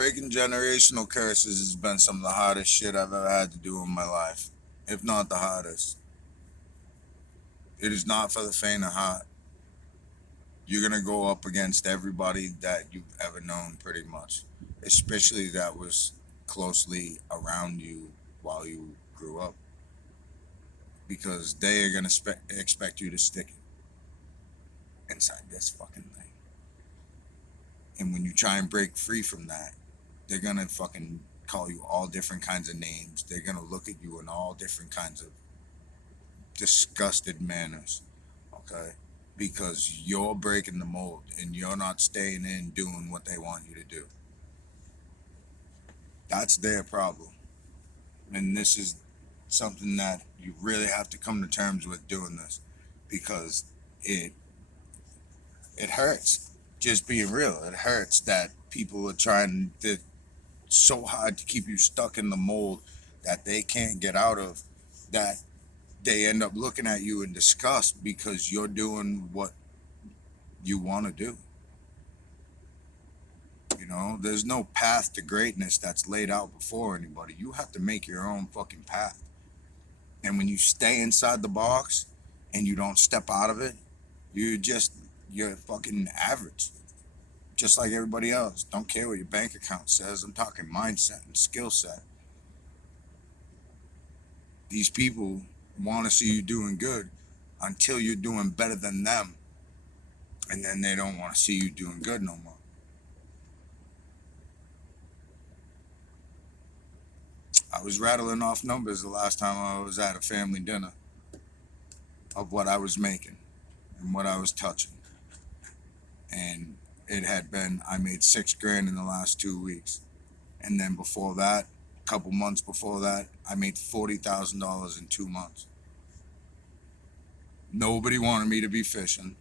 Breaking generational curses has been some of the hardest shit I've ever had to do in my life, if not the hardest. It is not for the faint of heart. You're gonna go up against everybody that you've ever known, pretty much, especially that was closely around you while you grew up, because they are gonna expect you to stick it inside this fucking thing. And when you try and break free from that, they're gonna fucking call you all different kinds of names. They're gonna look at you in all different kinds of disgusted manners, okay? Because you're breaking the mold and you're not staying in doing what they want you to do. That's their problem. And this is something that you really have to come to terms with doing this, because it it hurts. Just being real, it hurts that people are trying to so hard to keep you stuck in the mold that they can't get out of, that they end up looking at you in disgust because you're doing what you want to do. You know, there's no path to greatness that's laid out before anybody. You have to make your own fucking path. And when you stay inside the box and you don't step out of it, you're fucking average. Just like everybody else. Don't care what your bank account says. I'm talking mindset and skill set. These people want to see you doing good until you're doing better than them. And then they don't want to see you doing good no more. I was rattling off numbers the last time I was at a family dinner of what I was making and what I was touching. And it had been, I made 6 grand in the last 2 weeks. And then before that, a couple months before that, I made $40,000 in 2 months. Nobody wanted me to be fishing.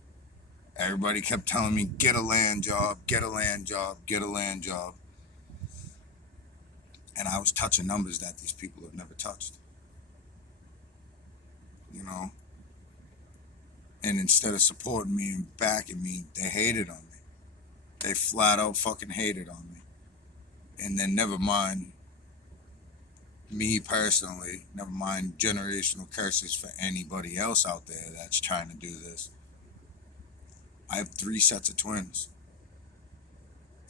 Everybody kept telling me, get a land job, get a land job, get a land job. And I was touching numbers that these people have never touched. You know? And instead of supporting me and backing me, they hated on me. They flat out fucking hated on me. And then never mind me personally, never mind generational curses for anybody else out there that's trying to do this. I have 3 sets of twins.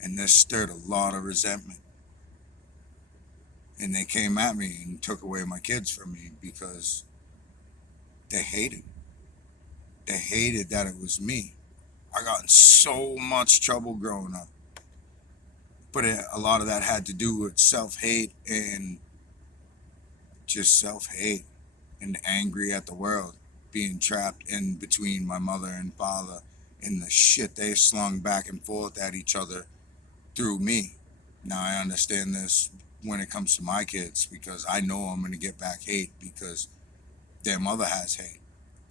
And this stirred a lot of resentment. And they came at me and took away my kids from me because they hated. They hated that it was me. I got in so much trouble growing up. But a lot of that had to do with self-hate and just self-hate and angry at the world, being trapped in between my mother and father and the shit they slung back and forth at each other through me. Now I understand this when it comes to my kids, because I know I'm going to get back hate because their mother has hate,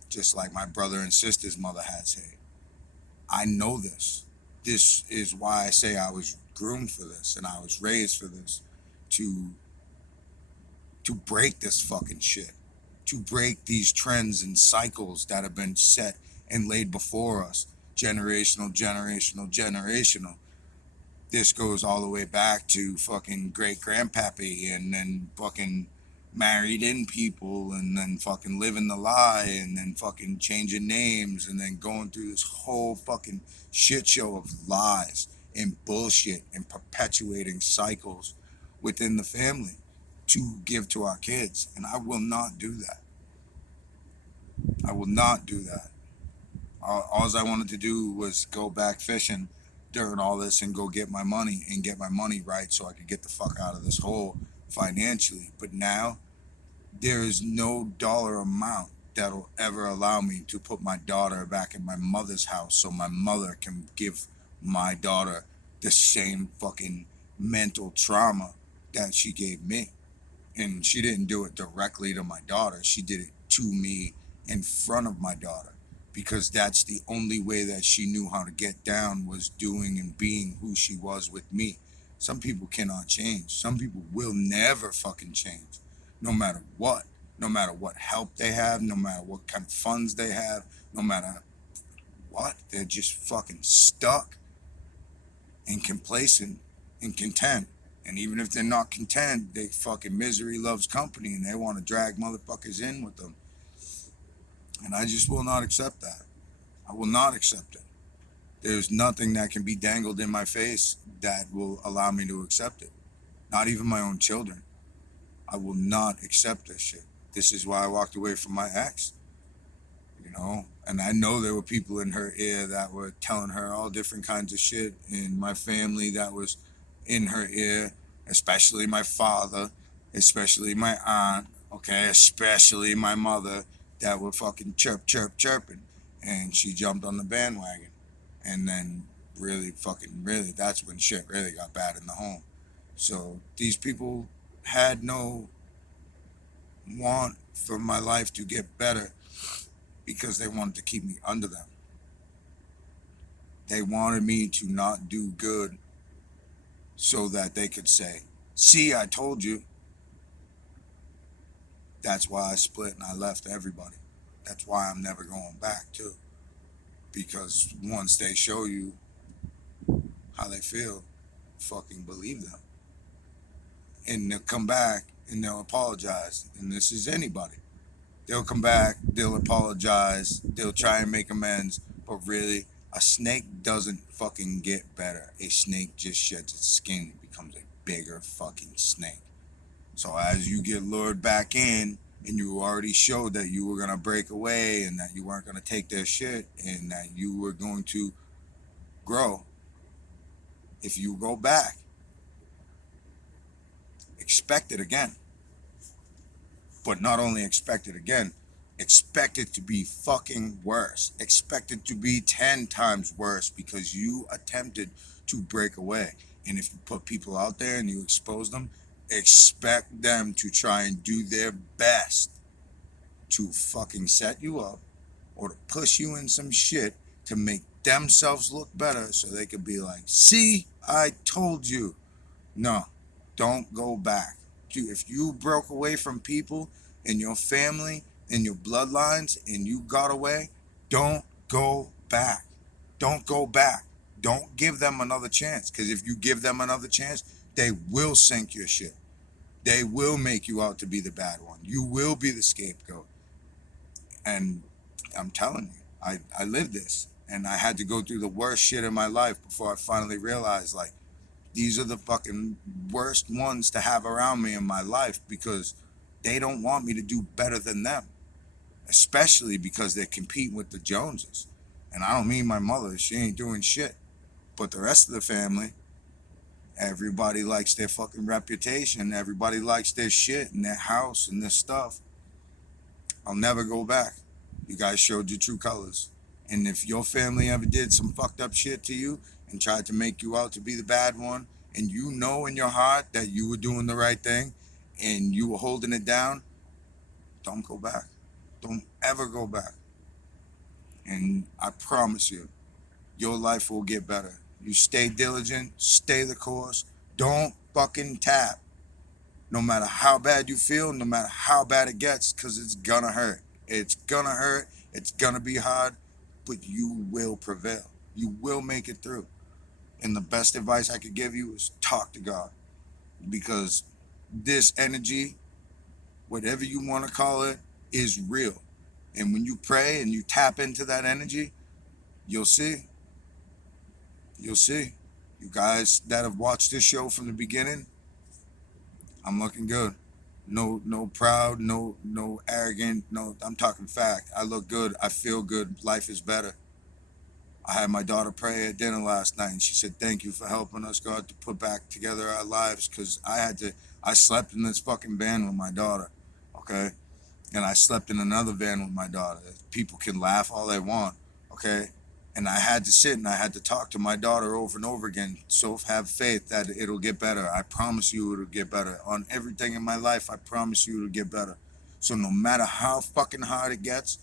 just like my brother and sister's mother has hate. I know this. This is why I say I was groomed for this and I was raised for this, to break this fucking shit, to break these trends and cycles that have been set and laid before us, generational, generational, generational. This goes all the way back to fucking great grandpappy, and then fucking married in people, and then fucking living the lie, and then fucking changing names, and then going through this whole fucking shit show of lies and bullshit and perpetuating cycles within the family to give to our kids. And I will not do that. I will not do that. All I wanted to do was go back fishing during all this and go get my money and get my money right so I could get the fuck out of this hole financially. But now there is no dollar amount that'll ever allow me to put my daughter back in my mother's house so my mother can give my daughter the same fucking mental trauma that she gave me. And she didn't do it directly to my daughter. She did it to me in front of my daughter, because that's the only way that she knew how to get down, was doing and being who she was with me. Some people cannot change. Some people will never fucking change, no matter what. No matter what help they have, no matter what kind of funds they have, no matter what. They're just fucking stuck and complacent and content. And even if they're not content, they fucking misery loves company and they want to drag motherfuckers in with them. And I just will not accept that. I will not accept it. There's nothing that can be dangled in my face that will allow me to accept it. Not even my own children. I will not accept this shit. This is why I walked away from my ex. You know, and I know there were people in her ear that were telling her all different kinds of shit, in my family that was in her ear, especially my father, especially my aunt, okay, especially my mother, that were fucking chirping, and she jumped on the bandwagon, and then really, that's when shit really got bad in the home. So these people had no want for my life to get better because they wanted to keep me under them. They wanted me to not do good so that they could say, see, I told you. That's why I split and I left everybody. That's why I'm never going back, too. Because once they show you how they feel, fucking believe them. And they'll come back and they'll apologize. And this is anybody. They'll come back, they'll apologize, they'll try and make amends, but really, a snake doesn't fucking get better. A snake just sheds its skin and becomes a bigger fucking snake. So as you get lured back in, and you already showed that you were gonna break away and that you weren't gonna take their shit and that you were going to grow, if you go back, expect it again. But not only expect it again, expect it to be fucking worse. Expect it to be 10 times worse because you attempted to break away. And if you put people out there and you expose them, expect them to try and do their best to fucking set you up or to push you in some shit to make themselves look better so they could be like, see, I told you. No, don't go back. If you broke away from people in your family, in your bloodlines, and you got away, don't go back. Don't go back. Don't give them another chance. Because if you give them another chance, they will sink your shit. They will make you out to be the bad one. You will be the scapegoat. And I'm telling you, I lived this. And I had to go through the worst shit in my life before I finally realized, like, these are the fucking worst ones to have around me in my life because they don't want me to do better than them, especially because they're competing with the Joneses. And I don't mean my mother, she ain't doing shit. But the rest of the family, everybody likes their fucking reputation. Everybody likes their shit and their house and their stuff. I'll never go back. You guys showed your true colors. And if your family ever did some fucked up shit to you and tried to make you out to be the bad one, and you know in your heart that you were doing the right thing and you were holding it down, don't go back. Don't ever go back. And I promise you, your life will get better. You stay diligent, stay the course, don't fucking tap. No matter how bad you feel, no matter how bad it gets, because it's gonna hurt. It's gonna hurt, it's gonna be hard, but you will prevail. You will make it through. And the best advice I could give you is talk to God. Because this energy, whatever you want to call it, is real. And when you pray and you tap into that energy, you'll see. You'll see. You guys that have watched this show from the beginning, I'm looking good. No proud, no arrogant, no, I'm talking fact. I look good, I feel good, life is better. I had my daughter pray at dinner last night and she said, thank you for helping us, God, to put back together our lives, because I slept in this fucking van with my daughter, okay? And I slept in another van with my daughter. People can laugh all they want, okay? And I had to sit and I had to talk to my daughter over and over again. So have faith that it'll get better. I promise you it'll get better. On everything in my life, I promise you it'll get better. So no matter how fucking hard it gets,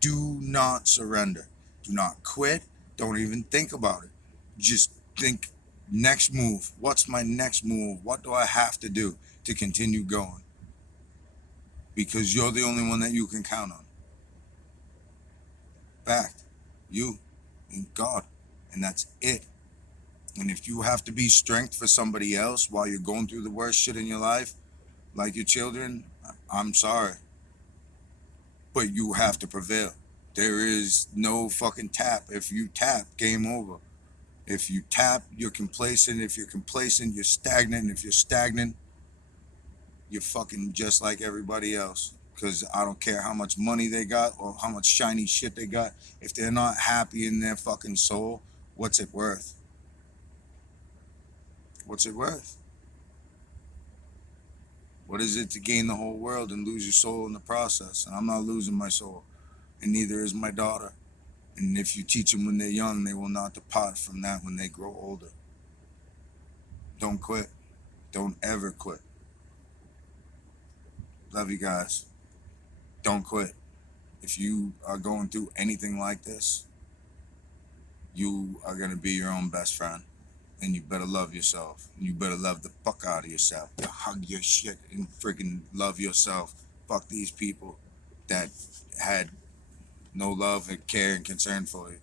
do not surrender. Do not quit. Don't even think about it. Just think, next move. What's my next move? What do I have to do to continue going? Because you're the only one that you can count on. Fact. You and God. And that's it. And if you have to be strength for somebody else while you're going through the worst shit in your life, like your children, I'm sorry. But you have to prevail. There is no fucking tap. If you tap, game over. If you tap, you're complacent. If you're complacent, you're stagnant. If you're stagnant, you're fucking just like everybody else. Because I don't care how much money they got or how much shiny shit they got. If they're not happy in their fucking soul, what's it worth? What's it worth? What is it to gain the whole world and lose your soul in the process? And I'm not losing my soul, and neither is my daughter. And if you teach them when they're young, they will not depart from that when they grow older. Don't quit. Don't ever quit. Love you guys. Don't quit. If you are going through anything like this, you are going to be your own best friend. And you better love yourself. And you better love the fuck out of yourself. You hug your shit and freaking love yourself. Fuck these people that had no love and care and concern for you.